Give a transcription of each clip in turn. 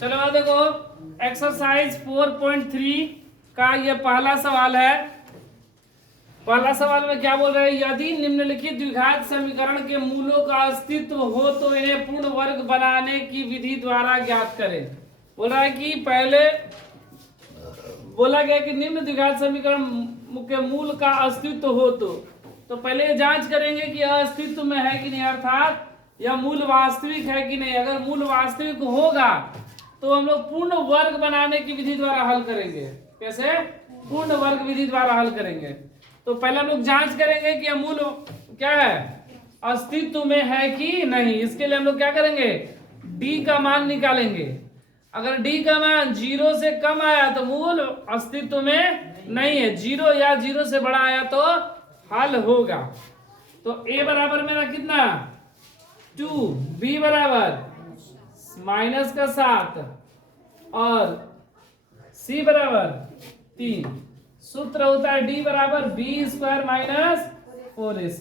चलो अब देखो एक्सरसाइज 4.3 का ये पहला सवाल है। पहला सवाल में क्या बोल रहे हैं, यदि निम्नलिखित द्विघात समीकरण के मूलों का अस्तित्व हो तो इन्हें पूर्ण वर्ग बनाने की विधि द्वारा ज्ञात करें। बोल रहा है कि पहले बोला गया कि निम्न द्विघात समीकरण के मूल का अस्तित्व हो तो पहले ये जांच करेंगे कि यह अस्तित्व में है कि नहीं, अर्थात यह मूल वास्तविक है कि नहीं। अगर मूल वास्तविक होगा तो हम लोग पूर्ण वर्ग बनाने की विधि द्वारा हल करेंगे। कैसे? पूर्ण वर्ग विधि द्वारा हल करेंगे। तो पहले हम लोग जांच करेंगे कि यह मूल क्या है, अस्तित्व में है कि नहीं। इसके लिए हम लोग क्या करेंगे, d का मान निकालेंगे। अगर d का मान 0 से कम आया तो मूल अस्तित्व में नहीं है, 0 या 0 से बड़ा आया तो हल होगा। तो a बराबर मेरा कितना 2, b बराबर -7 और c बराबर 3। सूत्र होता है d बराबर b² - 4ac।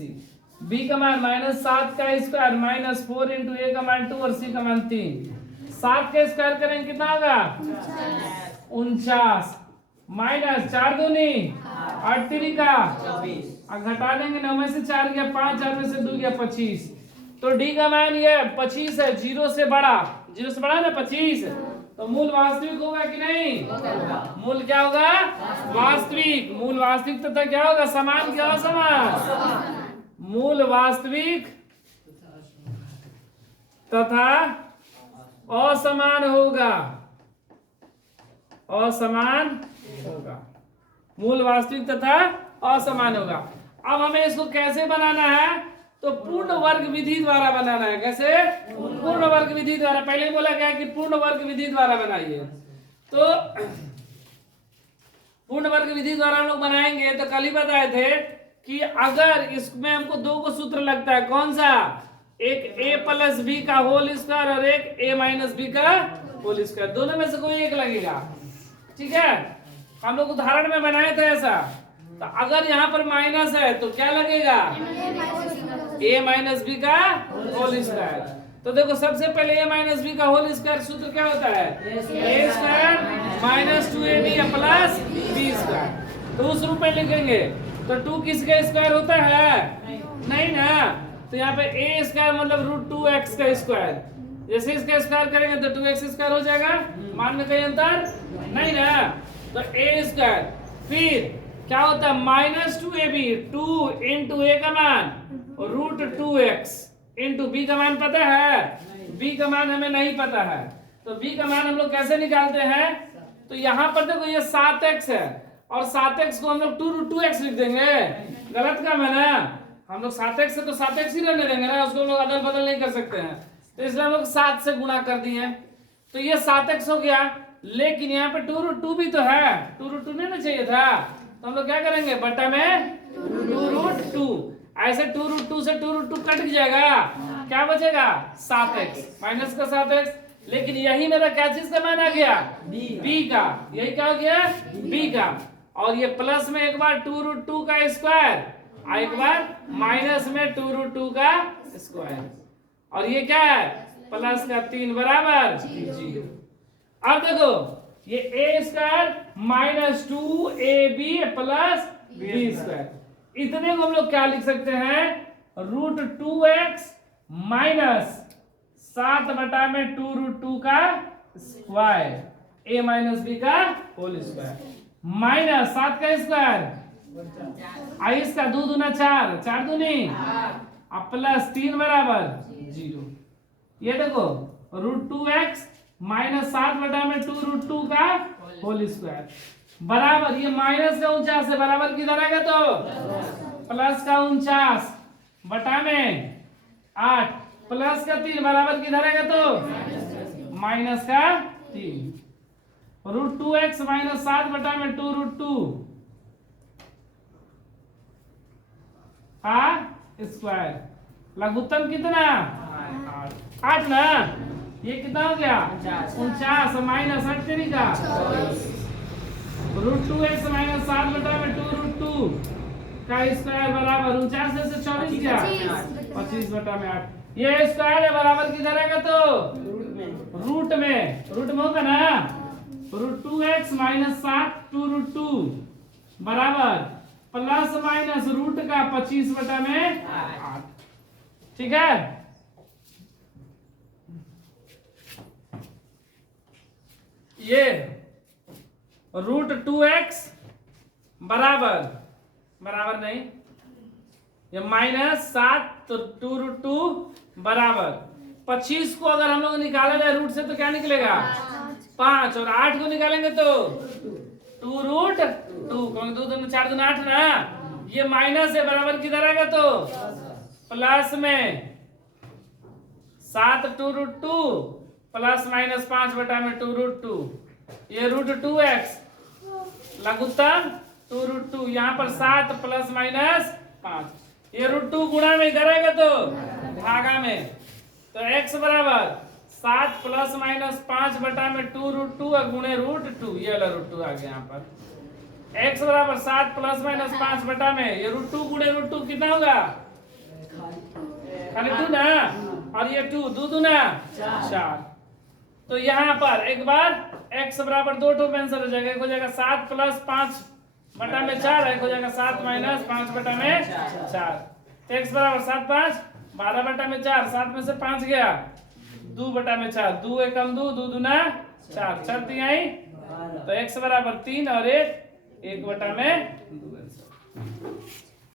b का मान -7 का स्क्वायर -4 इंटू a का मान 2 और c का मान 3। 7 का स्क्वायर करेंगे कितना होगा 49 माइनस 4 दूनी 8 3 का और घटा देंगे 9 में से 4 गया 5, 4 में से 2 गया 25। तो d का मान ये 25 है, 0 से बड़ा, 0 से बड़ा ना 25। तो मूल वास्तविक होगा कि नहीं? मूल क्या होगा? वास्तविक। मूल वास्तविक तथा क्या होगा, समान क्या असमान? मूल वास्तविक तथा असमान होगा, असमान होगा। मूल वास्तविक तथा असमान होगा। अब हमें इसको कैसे बनाना है, तो पूर्ण वर्ग विधि द्वारा बनाना है। कैसे? पूर्ण वर्ग विधि द्वारा। पहले ही बोला गया कि पूर्ण वर्ग विधि द्वारा बनाइए। तो पूर्ण वर्ग विधि द्वारा हम लोग बनाएंगे। तो कल ही बताए थे कि अगर इसमें हमको 2 को सूत्र लगता है, कौन सा? एक a + b का होल स्क्वायर और एक a - b का होल स्क्वायर। दोनों में से कोई एक लगेगा। ठीक है, हम लोग उदाहरण में बनाए थे ऐसा। तो अगर यहाँ पर माइनस है तो क्या लगेगा, a - b का होल स्क्वायर। तो देखो सबसे पहले a - b का होल स्क्वायर सूत्र क्या होता है, a² - 2ab प्लस b²। तो उस रूप में लिखेंगे। तो 2 किसका स्क्वायर होता है? नहीं ना। तो यहाँ पे a² मतलब √2x का स्क्वायर। जैसे इसका स्क्वायर करेंगे तो 2x² हो जाएगा। मान में कहीं अंतर नहीं ना। तो a², फिर क्या होता है -2ab, 2 इंटू a का मान √2x इंटू b का मान पता है? b का मान हमें नहीं पता है। तो b का मान हम लोग कैसे निकालते हैं? तो यहाँ पर देखो ये 7x है और 7x को हम लोग 2√2x लिख देंगे। गलत काम है ना। हम लोग 7x है तो 7x ही रहने देंगे ना, उसको हम लोग अदल बदल नहीं कर सकते हैं। तो इसलिए हम लोग 7 से गुणा कर दिए। तो ये 7x हो गया, लेकिन यहाँ पे 2√2 भी तो है। 2√2 नहीं ना चाहिए था। तो हम लोग क्या करेंगे, बटा में 2√2। ऐसे 2√2 से 2√2 कट जाएगा, क्या बचेगा 7x माइनस का 7x। लेकिन यही मेरा क्या चीज का मान आ गया, b का। यही क्या हो गया, b का। और ये प्लस में एक बार 2√2 का स्क्वायर और एक बार माइनस में 2√2 का स्क्वायर। और ये क्या है, प्लस का 3 बराबर 0। अब देखो ये a² - 2ab प्लस b²। इतने को हम लोग क्या लिख सकते हैं, √2x माइनस 7 बटा में 2√2 का स्क्वायर, a - b का होल स्क्वायर माइनस 7 का स्क्वायर, आइस का 2 दूना 4, 4 दूनी और प्लस 3 बराबर 0। ये देखो √2x माइनस 7 बटा में 2√2 का होल स्क्वायर बराबर, ये माइनस का 49 है, बराबर किधर आएगा तो प्लस का 49 बटा में 8 प्लस का 3 बराबर किधर आएगा तो माइनस का 3। √2x माइनस 7 बटा में 2√2 का स्क्वायर, लघुत्तम कितना 8 ना। ये कितना हो गया 49 माइनस 8 का √2x माइनस 7 बटा में 2√2 का स्क्वायर बराबर 49 से 24 गया 25 बटा में 8। ये स्क्वायर है, बराबर किधर आएगा तो रूट में होगा ना, √2x माइनस 7 2 बराबर प्लस माइनस रूट का 25/8। ठीक है, ये √2x बराबर नहीं, ये -7 तो 2√2 बराबर 25 को अगर हम लोग निकाला जाए रूट से तो क्या निकलेगा 5, और 8 को निकालेंगे तो 2√2, क्योंकि 2 2 4 2 8 ना, ये माइनस है, बराबर किधर आएगा तो प्लस में 7 2√2 प्लस माइनस 5/2√2, ये √2x लघुत्तम 2√2, यहाँ पर 7 प्लस माइनस 5, ये √2 गुणा में इधर आएगा तो भागा में, तो x बराबर 7 प्लस माइनस 5/2√2 गुणे √2, ये वाला √2 आ गया यहाँ पर। x बराबर 7 प्लस माइनस 5 बटा में ये √2 गुणे √2 कितना होगा, खाली 2 ना, और ये 2 2 2 ना 4। तो यहाँ पर एक बार x बराबर 2 2 आंसर हो जाएगा, एक हो जाएगा 7 प्लस 5 बटा में 4, एक हो जाएगा 7 माइनस 5 बटा में 4। तो x बराबर 7 5 12 बटा में 4, 7 में से 5 गया 2 बटा में 4, 2 एकम 2 2 दूना 4, 4 तिहाई, तो x बराबर 3 और 1 1 बटा में 2 आंसर।